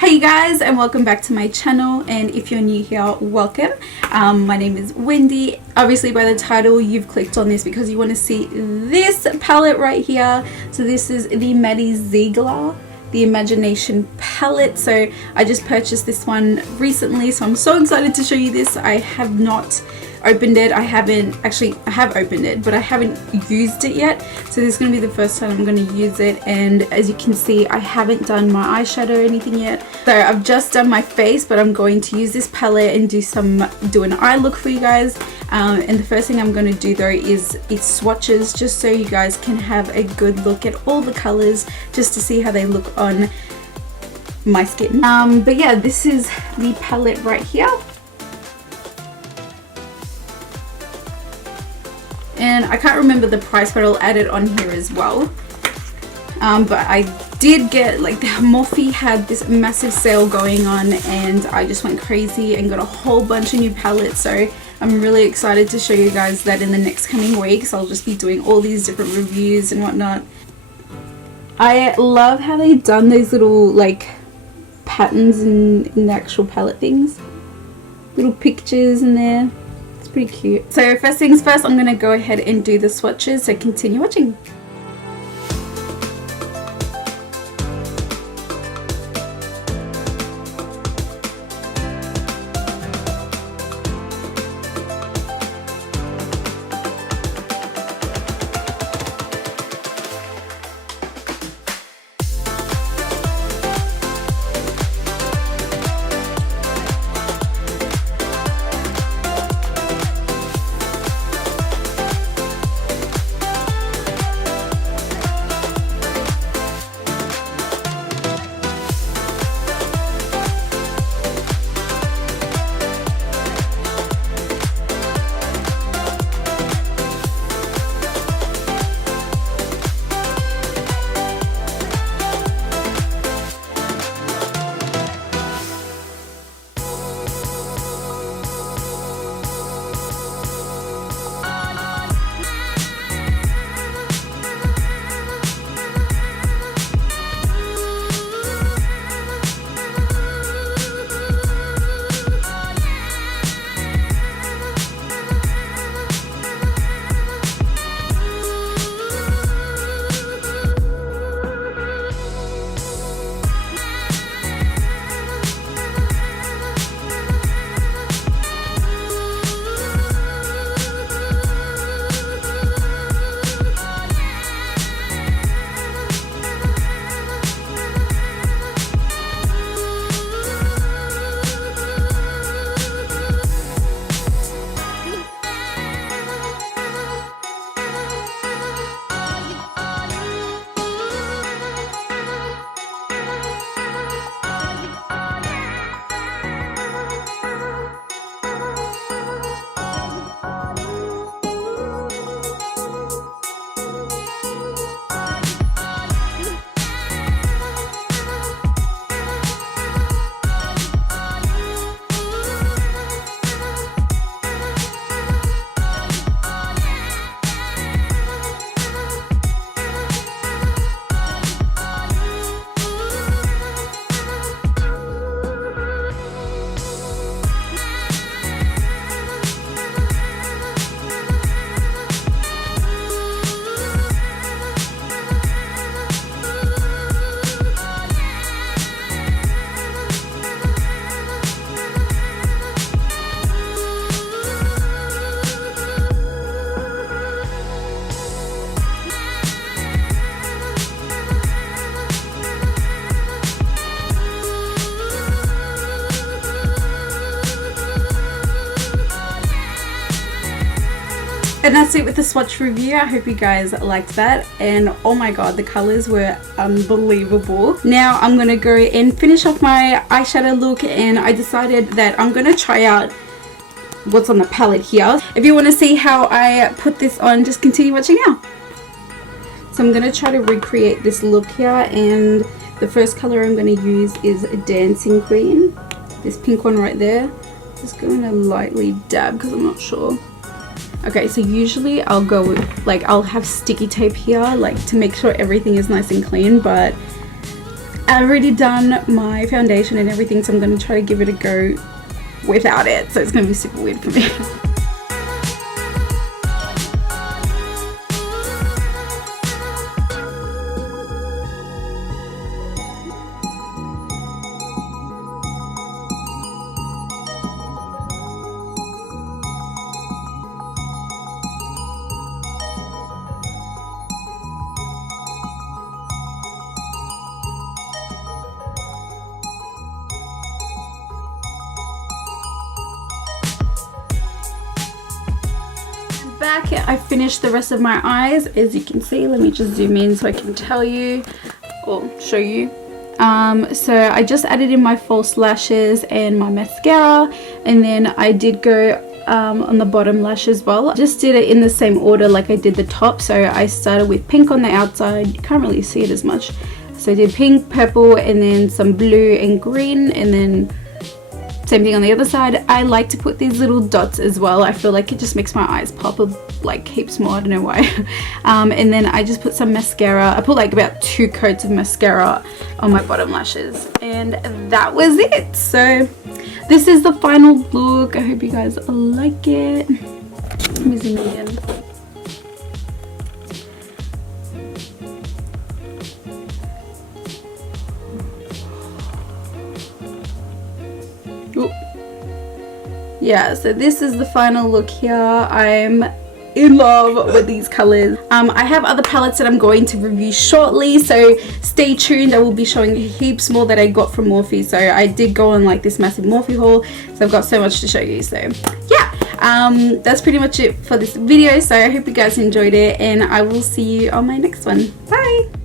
Hey guys, and welcome back to my channel, and if you're new here, welcome. My name is Wendy. Obviously by the title you've clicked on this because you want to see this palette right here. So this is the Maddie Ziegler, the Imagination palette. So I just purchased this one recently, so I'm so excited to show you this. I have not opened it. I have opened it, but I haven't used it yet, so this is going to be the first time I'm going to use it. And as you can see, I haven't done my eyeshadow or anything yet, so I've just done my face, but I'm going to use this palette and do an eye look for you guys. And the first thing I'm going to do though is swatches, just so you guys can have a good look at all the colors, just to see how they look on my skin. But yeah, this is the palette right here. And I can't remember the price, but I'll add it on here as well. But I did get, like, Morphe had this massive sale going on, and I just went crazy and got a whole bunch of new palettes. So I'm really excited to show you guys that in the next coming weeks. I'll just be doing all these different reviews and whatnot. I love how they've done those little, like, patterns in the actual palette things. Little pictures in there. Pretty cute. So first things first, I'm going to go ahead and do the swatches, so continue watching. And that's it with the swatch review. I hope you guys liked that, and oh my god, the colors were unbelievable. Now I'm gonna go and finish off my eyeshadow look, and I decided that I'm gonna try out what's on the palette here. If you want to see how I put this on, just continue watching now. So I'm gonna try to recreate this look here, and the first color I'm gonna use is Dancing Queen, this pink one right there. Just going to lightly dab because I'm not sure. Okay, so usually I'll go with, like, I'll have sticky tape here, like, to make sure everything is nice and clean, but I've already done my foundation and everything, so I'm going to try to give it a go without it, so it's going to be super weird for me. Back, I finished the rest of my eyes, as you can see. Let me just zoom in so I can tell you or show you. So I just added in my false lashes and my mascara, and then I did go on the bottom lash as well. I just did it in the same order like I did the top. So I started with pink on the outside. You can't really see it as much, so I did pink, purple, and then some blue and green, and then same thing on the other side. I like to put these little dots as well. I feel like it just makes my eyes pop like heaps more. I don't know why. And then I just put some mascara. I put like about 2 coats of mascara on my bottom lashes, and that was it. So this is the final look. I hope you guys like it. Let me zoom in. Yeah, so this is the final look here. I'm in love with these colors. I have other palettes that I'm going to review shortly, so stay tuned. I will be showing heaps more that I got from Morphe. So I did go on like this massive Morphe haul, so I've got so much to show you. So yeah, that's pretty much it for this video. So I hope you guys enjoyed it, and I will see you on my next one. Bye.